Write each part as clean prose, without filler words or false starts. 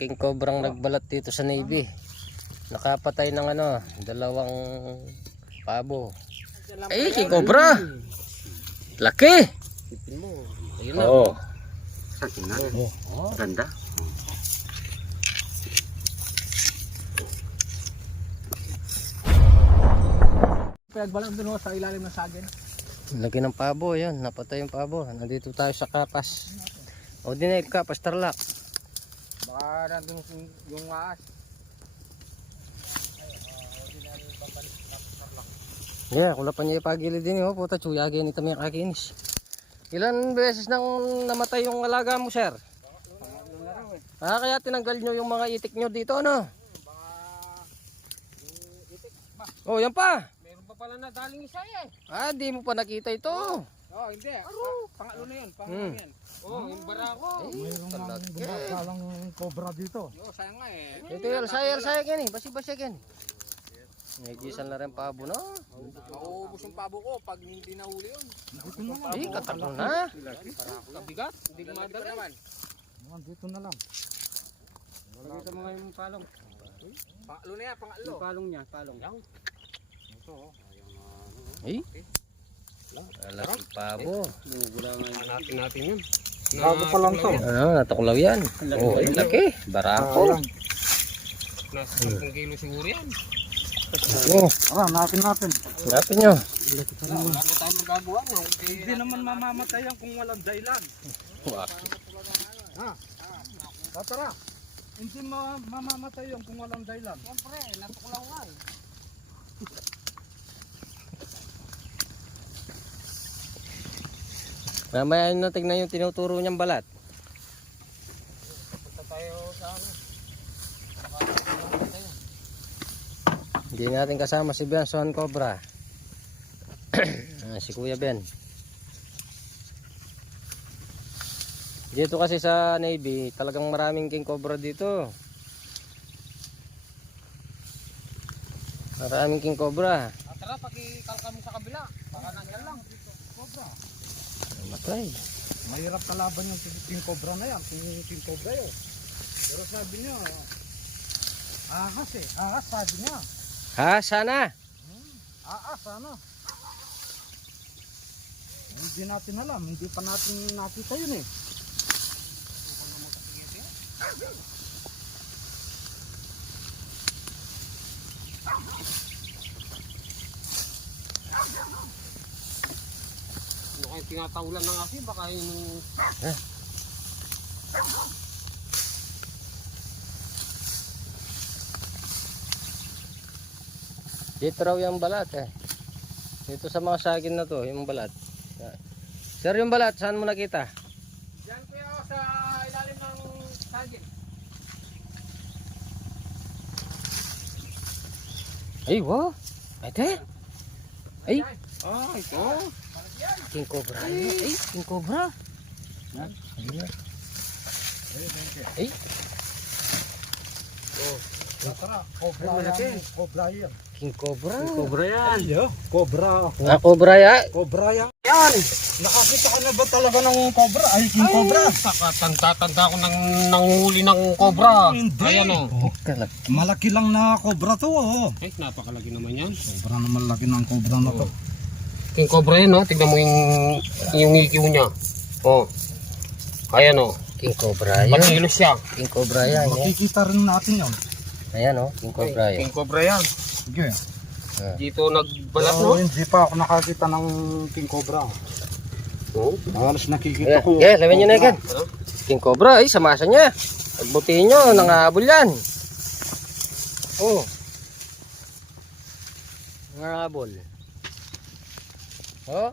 king cobrang nagbalat dito sa Navy. Nakapatay ng dalawang pabo. Ay, king cobra. Laki. Tipin mo. Ayun na. Oo. Sakin na. Oh. Ganda. Pinagbalang dun sa ilalim ng sagin. Laki ng pabo, yun. Napatay yung pabo. Nandito tayo sa kapas. O dinay kapas tarlak. Baka nandun yung waas. Yeah, kulapan niya ipagilid din oh. Puta, chuyagin ito may kakinis. Ilan beses nang namatay yung alaga mo, sir? Kaya tinanggal nyo yung mga itik nyo dito, ano? Oh, yan pa. Meron pa pala na daling isa eh. Di mo pa nakita ito. Oh, hindi. Pangalo na yun. Pangalo yan. Oh, yung barako. Mayroong gumagalang cobra dito. Yo, sayang nga eh. Ito yung sayang yan eh. Basi-basi yan. Nagisan na rin pabo, no? Mauubos yung pabo ko pag hindi nahuli yun. Kataklo na. Kabigat. Hindi ko madala naman. Dito na lang. Pakita mo nga yung palong. Pangalo na yan, pangalo. Yung palong niya, palong. Ito oh. Ay. Laki pabo. Hanapin natin yun. Bago pa lang to. Natuklaw yan. Oh, ay laki. Barako. Nasa 10 kilo siguro yan. Oh, Natin. hanapin nyo. Wala na tayong magagawa. Hindi naman mamamatay yan kung walang dahilan. Tara. Hindi mamamatay yan kung walang dahilan. Siyempre, natuklaw nga eh. Mamaya na tignan yung tinuturo niyang balat. Punta tayo sa ano. Hindi natin kasama si Benson Cobra. Si Kuya Ben. Dito kasi sa Navy, talagang maraming king cobra dito. Maraming king cobra. Tara, pakikalka mo sa kabila. Baka nangyal lang. Cobra. Matay. Mahirap kalaban yung king cobra na yan. King cobra yun. Pero sabi niya, ahas eh. Ahas sabi niya. Ha, sana. Ahas ano. Hindi natin alam. Hindi pa natin nakita yun eh. Ano kayo tinatawlan ng asin? Baka yung... Dito raw yung balat eh. Dito sa mga sagin na to, yung balat. Sir, yung balat, saan mo nakita? Diyan kuya ako sa ilalim ng sagin. Ay, wow. Ate. Ay, Ito. king cobra. Ay, king cobra. Ay, Tara, cobra yan. Cobra yan. king cobra. Cobra yan. Cobra. Cobra ya. Cobra yan. Nakakita ka na ba talaga ng cobra? Ay, king cobra. Tanda ko ng nanghuli ng cobra. Hindi. Ayan o. Malaki lang na cobra to. Oh. Ay, napakalaki naman yan. Sobra naman laki ng cobra na to. King cobra yan o. Tignan mo yung ikiw niya. O. Ayan o. King cobra yan. Patilos siya. King cobra yan. Makikita rin natin yun. Ayan oh, king cobra yan. King cobra yan. Sige. Dito nagbalat no? Hindi pa ako nakakita ng king cobra. Oo. Halos nakikita ko. Yeah, laban nyo na yan. King cobra, ay samasa niya. Pagbutihin nyo, nangahabol yan. Oh. Nangahabol. Oh.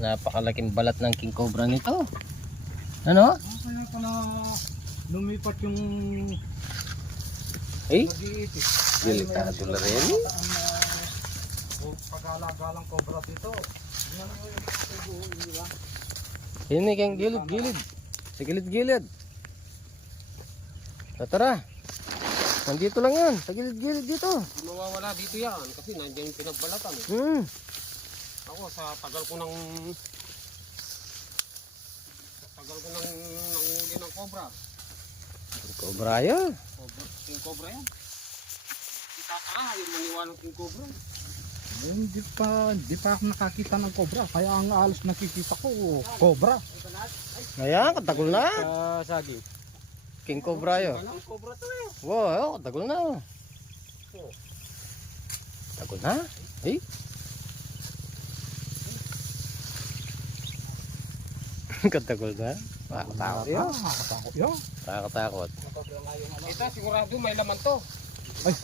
Napakalaking balat ng king cobra nito. Ano? Kaya pala lumipat yung Nag-iitis. Delikado na rin. pag-alagalang cobra dito. Yun eh, kang gilid-gilid. Sa gilid-gilid. Tara. Nandito lang yan. Sa gilid-gilid dito. Mawawala dito yan kasi nandiyan yung pinagbalatan. Ako sa tagal ko ng nanghuli ng cobra. Cobra yun. King Cobra yan. Itatara, yung maniwalang King Cobra. Hindi pa ako nakakita ng cobra. Kaya ang alos nakikita ko, cobra. Ngayon, katagol na. Saging. King Cobra yun. King Cobra to eh. Wow, katagol na. Katagol na. Eh. Katagol na. Nakakatakot yun. Nakakatakot yun. Nakakatakot. Ito, sigurado may laman to.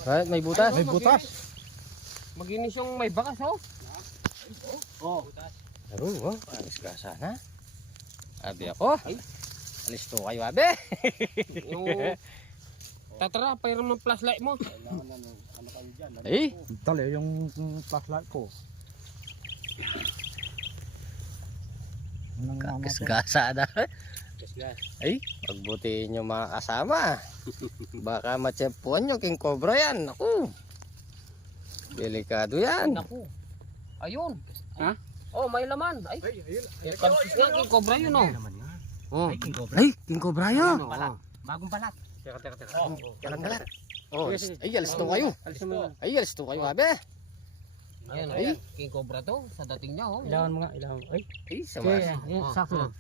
Right, may butas. May butas. Maginis yung may bakas, oh. Oh. Pero, oh, alis ka sana. Abi ako. Alis to kayo, abi. Yung tatara, pairam ng flashlight mo. Eh, Dali yung flashlight ko. kakasgasa na. Ay, pagbutiin nyo mga kasama. Baka matsempuan nyo, King Cobra yan. Naku. Delikado yan. Naku. Ayun. Ha? Oh, may laman. Ay, yung kalpis nga, King Cobra yun, oh. Oh. Ay, King Cobra yun. Balat. Bagong balat. Teka. Kalat-kalat. Oh, ay, alis to kayo. Alis mo. Ay, alis to kayo, abi. Ayun, Ay. ay. King Cobra to, sa dating niya, oh. Ilawan mo nga, ilawan. Ay, Ay, samas. Sakto lang.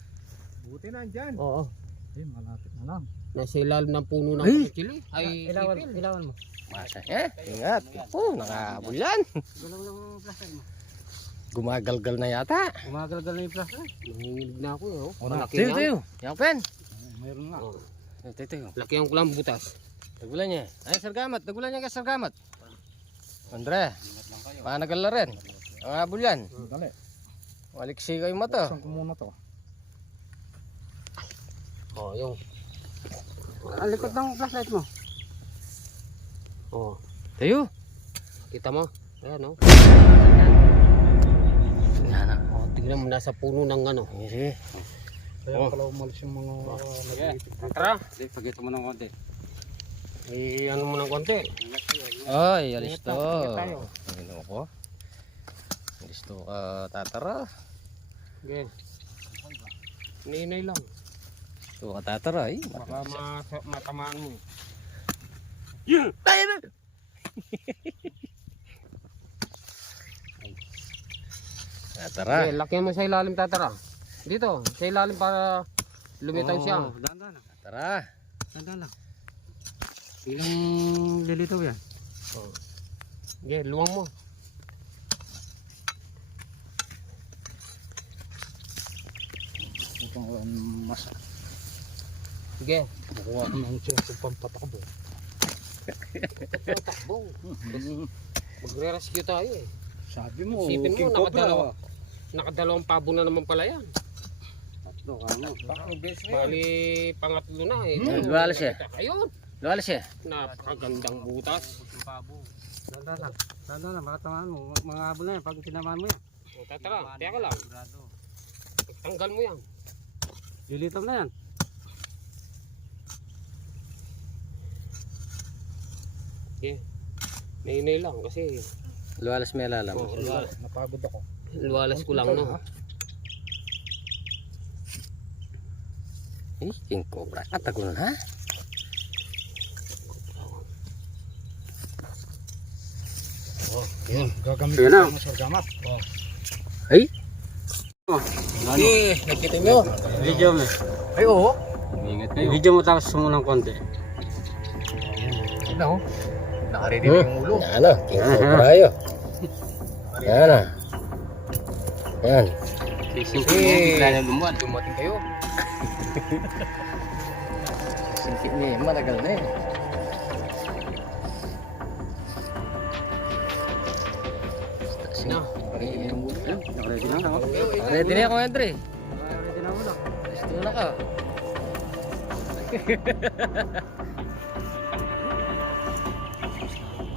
buti na dyan. Oo. Ay, malapit na lang. Nasa ilalim ng puno ng Ay. kutili. Ay, Ilawan mo. Masa, ingat. Oh, nakahabol yan. Galaw ng flashlight mo. Gumagalgal na yata. Umagalgal na yung flashlight. Nanginginig na ako, eh, oh. Wala. Malaki Tiyo, yan. tiyo. Yapen. Mayroon nga. Oh. Tiyo. Laki ang kulang butas. Dagulan niya. Ay, sargamat. Dagulan niya ka sargamat. Andre, panagal na rin. Ang habol yan. Dali. Waliksi kayo mo to. Saan ko muna to? Oh, yung. Ang likod ng flashlight mo. Oh, Tayo. kita mo? Ayan, oh. Yan na. Oh, tingnan mo nasa puno ng ano. Sige. Kaya pala umalis yung mga nag-iipig. Tara. Pagkita mo ng konti. Ano mo ng konti. Ay, alis to. tayo. Ano ko? Alis to ka tatara. Okay. Ninay lang. To ka tatara. Ay, Baka matamaan mo. Ay, na. Tatara. Okay, laki mo sa ilalim tatara. Dito, sa ilalim para lumitaw siya. Dandan lang. Tara. Dandan lang. Ilang lilitaw yan? Oh. Okay, luwang mo. Itong mas Okay. nakuha ko ng siyempre pampatakbo. Takbo. Magre-rescue tayo eh. Sabi mo, Isipin mo, King Cobra. Nakadalawang pabo na naman pala yan. Tatlo ka mo. Bali, pangatlo na eh. Luwalas siya. Ayun. Luwalas siya. Napakagandang butas. Dandan lang. Baka tamaan mo. Mga habol na yan. Pag tinamaan mo yan. O, tatara, teka lang. Tanggal mo yan. Lilitaw na yan. Okay. Nainay lang kasi Luwalas may alalam. Napagod ako. luwalas ko lang no. Eh, King Cobra. Katagol na. Gagamit Yun na. ko ng sargamat. Ay. Okay, nakita mo. Video mo. Ay, oo. Ingat kayo. Video mo tapos sumunang konti. Ano? Nakaready na yung ulo. Yan na. King Cobra yun. Yan na. Yan. Sisingkin mo. Bigla na lumuwan. Dumating kayo. Singkit niya. Matagal na eh. Na. Ready na ako. Ready na ako, Andre. Ready na ako na. Gusto na ka.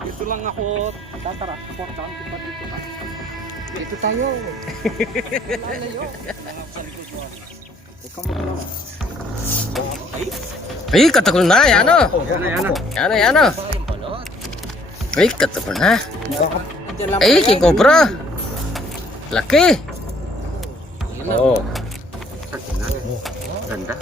Dito lang ako tatara. Importante pa dito ka. Dito tayo. Ikaw mo lang. Ay, katagol na. Yan o. Yan na, yan na. Yan o, yan o. Ay, katagol na. Ay, King Cobra. Laki. Oo. Ganda.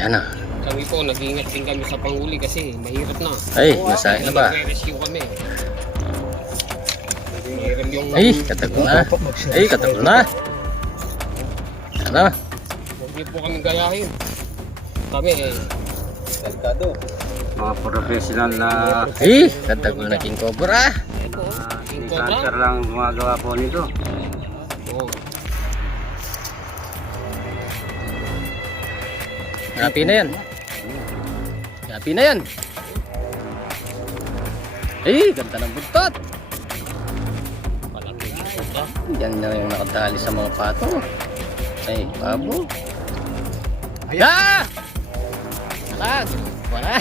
Yan na. Kami po, nag-iingat din kami sa panghuli kasi mahirap na. Ay, nasaan na ba? Nagre-rescue kami. Mahirap yung... Ay, katagol na. Ay, katagol na. Yan na. Huwag niyo po kami gayahin. Kami delikado. Mga professional na Ay, katagol na King Cobra. King hunter Cobra. lang gumagawa po nito. Oo. Happy na yan. Happy na yan. Ay, ganda ng buntot. Palaki yung Cobra. Yan na yung nakatali sa mga pato. Ay, babo. Ayan! Wala! Wala!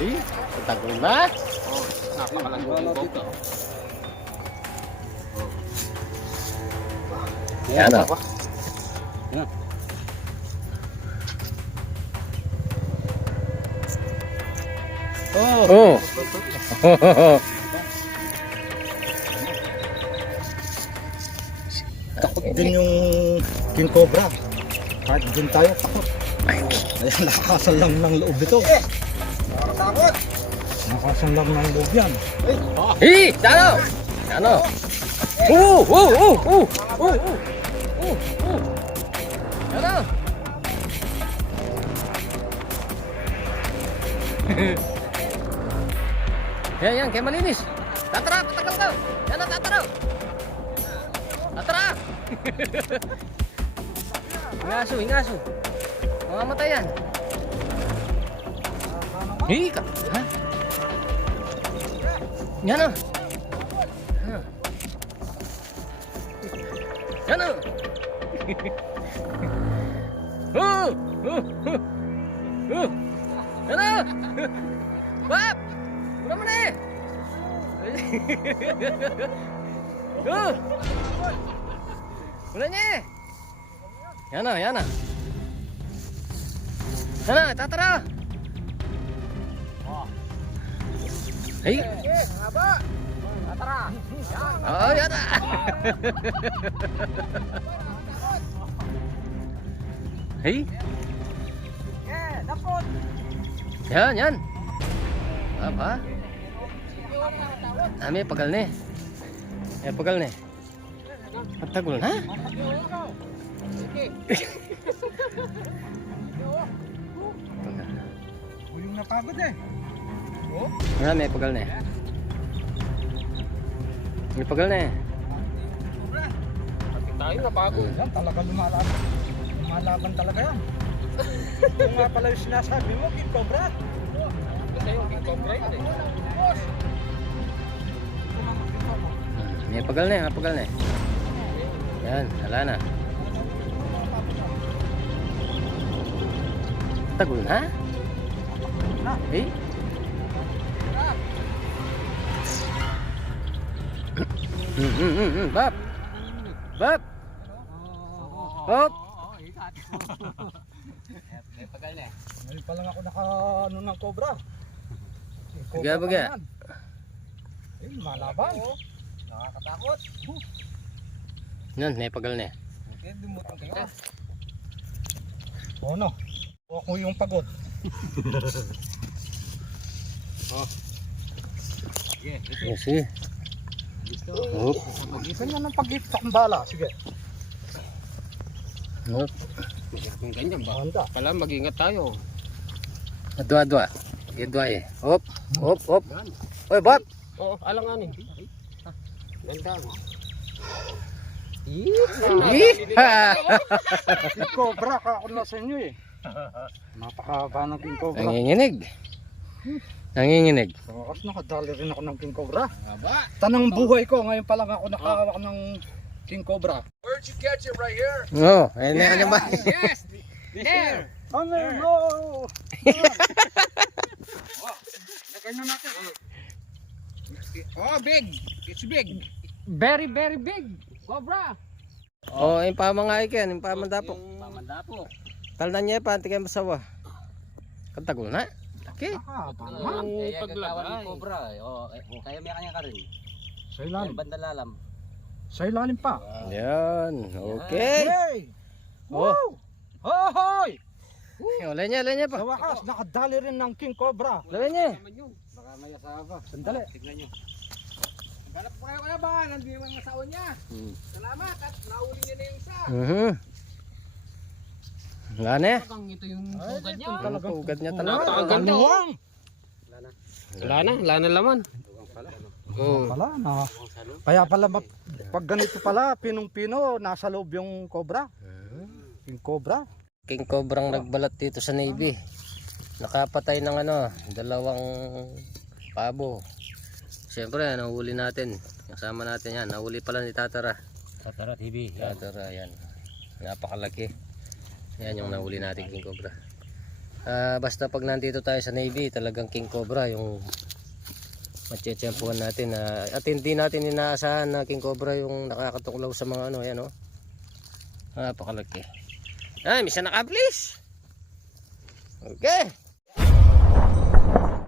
Ay, katagol na. Napakalaki yung Cobra. Yan o. Oh. Takot din yung King Cobra. Kahit din tayo takot. Ayan, nakakasal lang ng loob ito. Takot! Nakakasal lang ng loob yan. Hey, Dano! Dano! Dano! Yan, kaya malinis. Tatara, patagal ka. Yan na, tatara. Tatara! Ingaso. Mamamatay yan. Hey, ka. Ha? Yan na. Yan na. Yan na. Bap! Una mo na eh. Una niya eh. Yan na. Yan na, tatara. Hey. Oh, yan na. Hey. Yan. Apa? May pagal ni. At tagol na. Yung napagod eh. May pagal na. May pagal na. Tayo napagod. Yan talaga lumalaban. Lumalaban talaga yan. Kung nga pala yung sinasabi mo, King Cobra. Kasi yung King Cobra yun eh. May pagal na. Yan, wala na. Tagol na? Eh? Bap! Hop! May pagal na. Ngayon pa lang ako naka ng Cobra. King Cobra Baga. pa naman. Ayun, malaban. Nakakatakot. Yan, may pagal na. Okay, dumutang kayo. O no, ako yung pagod. Yes, sige. Hop! Ganyan ang pag-hit sa kambala. Sige. Hop! Kung ganyan ba? Handa. Pala mag-ingat tayo. Dua. Dua eh. Hop! Oy, Bap! Oo, alanganin. Ganda. King Cobra, kako na sa inyo eh. Napakahaba ng King Cobra. Nanginginig. Tapos nakadali rin ako ng King Cobra. Haba. Tanang buhay ko, ngayon pa lang ako nakahawak ng King Cobra. Oo, ayun na kanya ba? Yes! There! Ano no? Ganyan natin. Oh, big! It's big! Very big. Cobra. Oo, yung pamangay ka yan, yung pamandapok. Pamandapok. Talnan niya pa, antikay masawa. Katagol na. Okay. Ang paglagay. Cobra. Oh, kaya may kanya ka rin. Sa ilalim. Bandalalam. Sa ilalim pa. Yan. Okay. Hey! Oh. Woo! Hoy! Wala niya pa. Sa wakas, nakadali rin ng King Cobra. Wala niya. Baka may asawa. Sandali. Tignan nyo. Galap po kayo kaya ba? Nandito yung mga saon niya. Salamat at nauli niya na yung isa. Wala na. Talagang ito yung sugat niya. Ang pugad niya talaga. Kaluwang! Wala na laman. Pala, na. Kaya pala, pag ganito pala, pinong-pino, nasa loob yung cobra. King Cobra. King Cobrang nagbalat dito sa Navy. Nakapatay ng dalawang pabo. Siyempre, nahuli natin. Kasama natin yan. Nahuli pala ni Tatara. Tatara TV. Tatara, yan. Napakalaki. Yan yung nahuli natin King Cobra. Basta pag nandito tayo sa Navy, talagang King Cobra yung matsyetsyempuhan natin. At hindi natin inaasahan na King Cobra yung nakakatuklaw sa mga yan napakalaki. Ay, misa nakablis. Okay.